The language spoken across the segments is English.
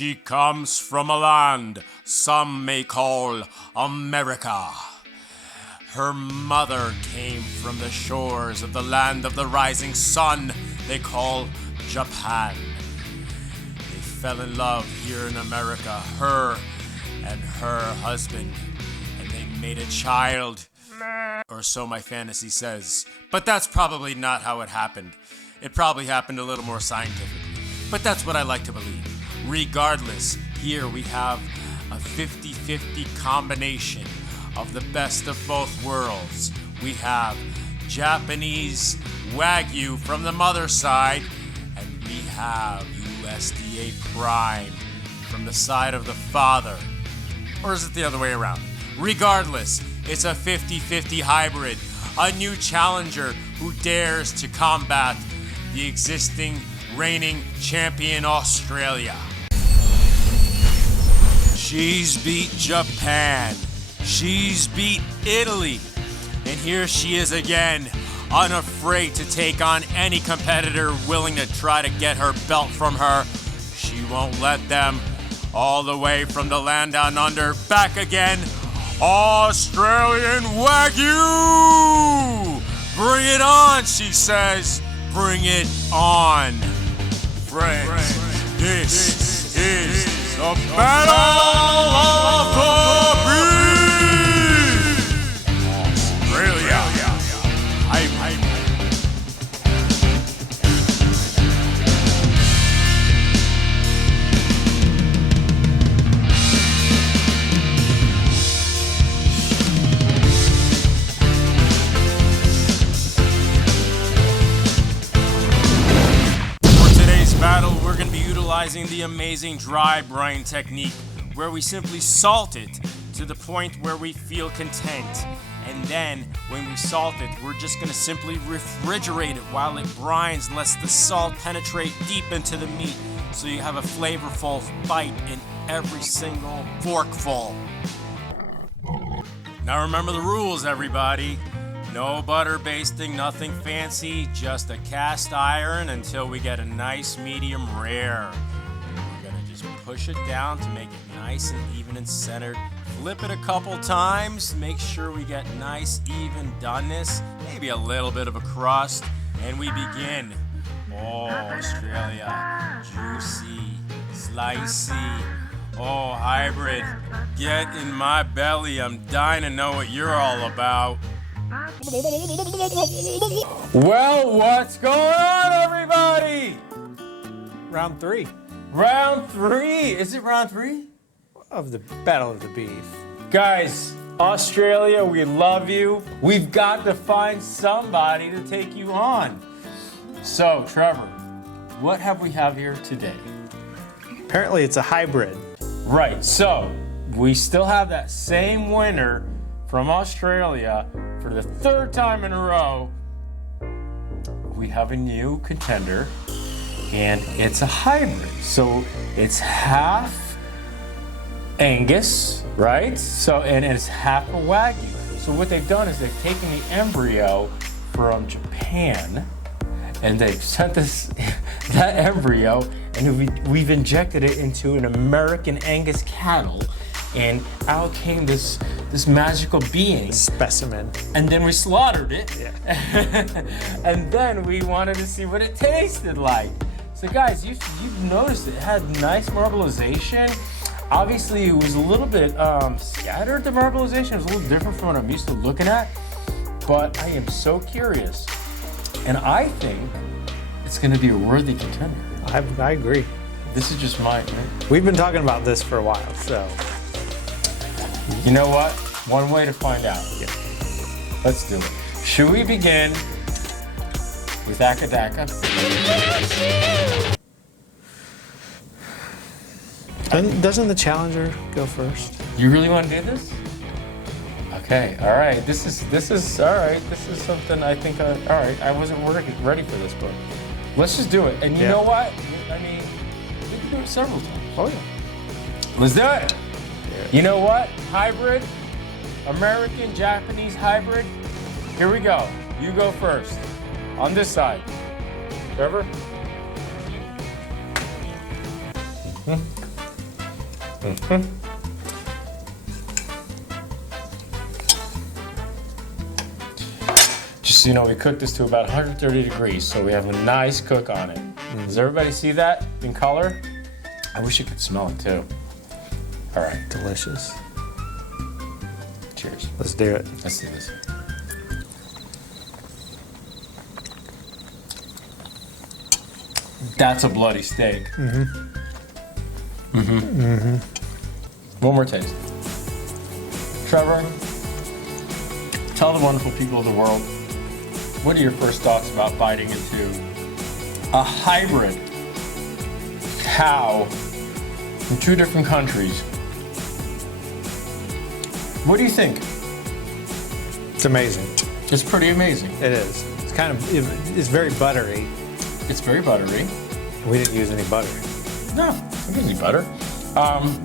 She comes from a land some may call America. Her mother came from the shores of the land of the rising sun they call Japan. They fell in love here in America, her and her husband, and they made a child, or so my fantasy says. But that's probably not how it happened. It probably happened a little more scientifically, but that's what I like to believe. Regardless, here we have a 50-50 combination of the best of both worlds. We have Japanese Wagyu from the mother's side, and we have USDA Prime from the side of the father. Or is it the other way around? Regardless, it's a 50-50 hybrid, a new challenger who dares to combat the existing reigning champion Australia. She's beat Japan. She's beat Italy. And here she is again, unafraid to take on any competitor willing to try to get her belt from her. She won't let them. All the way from the land down under, back again, Australian Wagyu! Bring it on, she says. Bring it on. Friends, this is the Battle of the Beef! Australia. Battle, we're going to be utilizing the amazing dry brine technique where we simply salt it to the point where we feel content. And then when we salt it, we're just going to simply refrigerate it while it brines, lets the salt penetrate deep into the meat so you have a flavorful bite in every single forkful. Now remember the rules, everybody. No butter basting, nothing fancy, just a cast iron until we get a nice medium rare. We're gonna just push it down to make it nice and even and centered. Flip it a couple times, make sure we get nice even doneness, maybe a little bit of a crust, and we begin. Oh, Australia, juicy, slicey. Oh, hybrid, get in my belly. I'm dying to know what you're all about. Well, what's going on, everybody? Round 3. Round 3. Is it round 3? Of the Battle of the Beef. Guys, Australia, we love you. We've got to find somebody to take you on. So, Trevor, what have we here today? Apparently it's a hybrid. Right, so we still have that same winner from Australia. For the third time in a row, we have a new contender, and it's a hybrid. So it's half Angus, right? So and it's half a Wagyu. So what they've done is they've taken the embryo from Japan, and they've sent that embryo, and we've injected it into an American Angus cattle. And out came this magical being. Specimen. And then we slaughtered it. Yeah. And then we wanted to see what it tasted like. So guys, you've noticed it had nice marbleization. Obviously, it was a little bit scattered, the marbleization. It was a little different from what I'm used to looking at. But I am so curious. And I think it's going to be a worthy contender. I agree. This is just my opinion. We've been talking about this for a while, so. You know what? One way to find out. Yeah. Let's do it. Should we begin with Akadaka? Doesn't the challenger go first? You really want to do this? Okay, all right. This is all right. This is something I think. All right, I wasn't ready for this, but let's just do it. And you know what? I mean, we can do it several times. Oh yeah. Let's do it. You know what? Hybrid, American, Japanese hybrid. Here we go. You go first. On this side. Trevor? Just so you know, we cooked this to about 130 degrees, so we have a nice cook on it. Does everybody see that in color? I wish you could smell it too. All right, Delicious. cheers. Let's do it. Let's do this. That's a bloody steak. One more taste. Trevor, tell the wonderful people of the world, what are your first thoughts about biting into a hybrid cow from 2 different countries? What do you think? It's amazing. It's pretty amazing. It is. It's kind of, it's very buttery. It's very buttery. We didn't use any butter. No, we didn't need butter.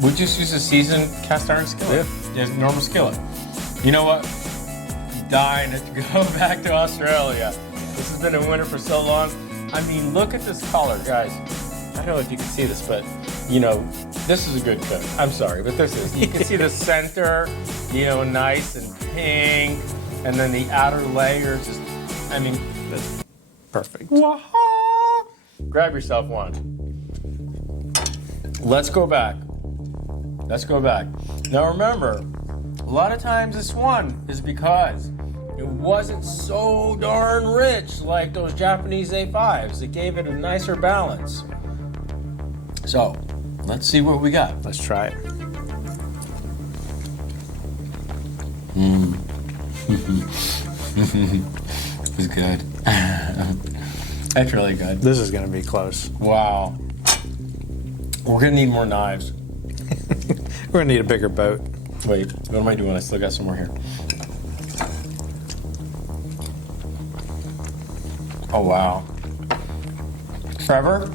We just use a seasoned cast iron skillet. Just a normal skillet. You know what? I'm dying to go back to Australia. This has been a winter for so long. I mean, look at this color, guys. I don't know if you can see this, but you know, this is a good cook. I'm sorry, but this is. You can see the center, you know, nice and pink, and then the outer layer just, I mean, Perfect. grab yourself one. Let's go back. Let's go back. Now remember, a lot of times this one is because it wasn't so darn rich like those Japanese A5s. It gave it a nicer balance. So, let's see what we got. Let's try it. It's good. That's really good. This is going to be close. Wow. We're gonna need more knives. We're going to need a bigger boat. Wait, what am I doing? I still got some more here. Oh, wow. Trevor,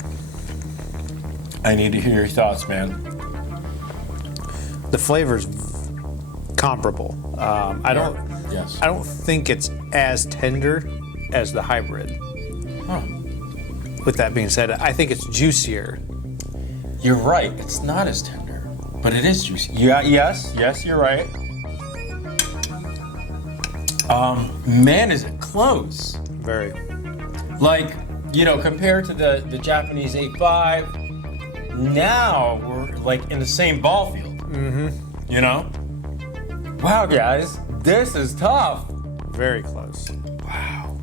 I need to hear your thoughts, man. The flavor's comparable. I don't think it's as tender as the hybrid. Huh. With that being said, I think it's juicier. You're right. It's not as tender, but it is juicy. Yeah. Yes. You're right. Man, is it close? Very. Like, you know, compared to the Japanese A5, now we're like in the same ball field. You know? Wow, guys, this is tough. Very close. Wow.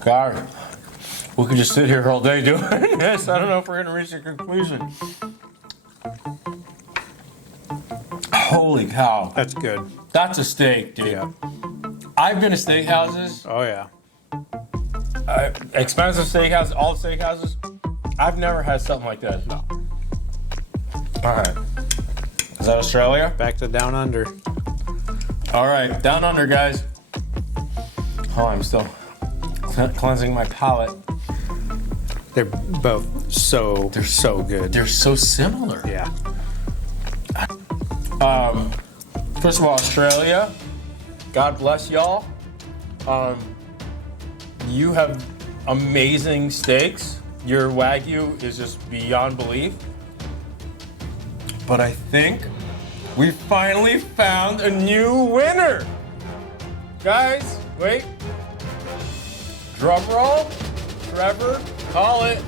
God, we could just sit here all day doing this. I don't know if we're gonna reach a conclusion. Holy cow. That's good. That's a steak, dude. Yeah. I've been to steakhouses, Oh, yeah. expensive steakhouses, all steakhouses. I've never had something like this. No. All right. Is that Australia? Back to down under. All right, down under, guys. Oh, I'm still cleansing my palate. They're both so good. They're so similar. Yeah. First of all, Australia, God bless y'all. You have amazing steaks. Your Wagyu is just beyond belief. But I think we finally found a new winner. Guys, wait. Drum roll. Trevor, call it.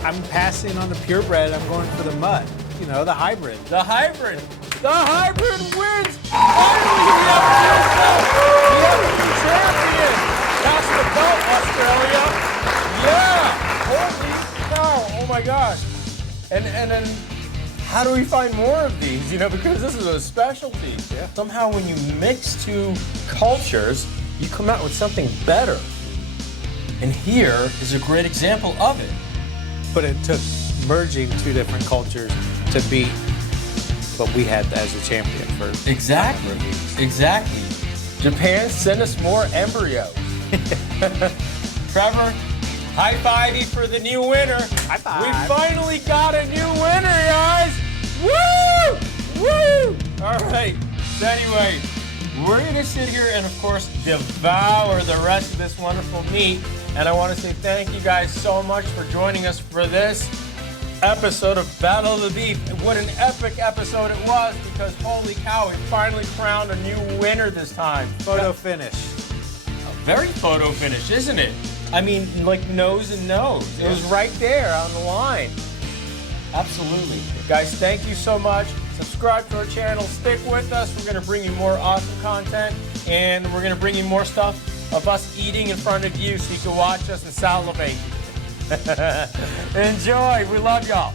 I'm passing on the purebred. I'm going for the mutt. You know, the hybrid. The hybrid. The hybrid wins. Finally, we have a new champion. That's the belt, Australia. Yeah. Holy cow. Oh my gosh. And then how do we find more of these? You know, because this is a specialty. Yeah. Somehow when you mix two cultures, you come out with something better. And here is a great example of it. But it took merging two different cultures to beat what we had as a champion for Exactly. Exactly. Japan, send us more embryos. Trevor, high fivey for the new winner. High five. We finally got a new winner, guys. Woo! Woo! All right. So anyway, we're gonna sit here and of course devour the rest of this wonderful meat. And I want to say thank you guys so much for joining us for this. episode of Battle of the Beef. What an epic episode it was, because holy cow, we finally crowned a new winner this time. Photo finish. Very photo finish, isn't it? I mean, like nose and nose. It was right there on the line. Absolutely. Guys, thank you so much. Subscribe to our channel. Stick with us. We're going to bring you more awesome content, and we're going to bring you more stuff of us eating in front of you so you can watch us and salivate. Enjoy. We love y'all.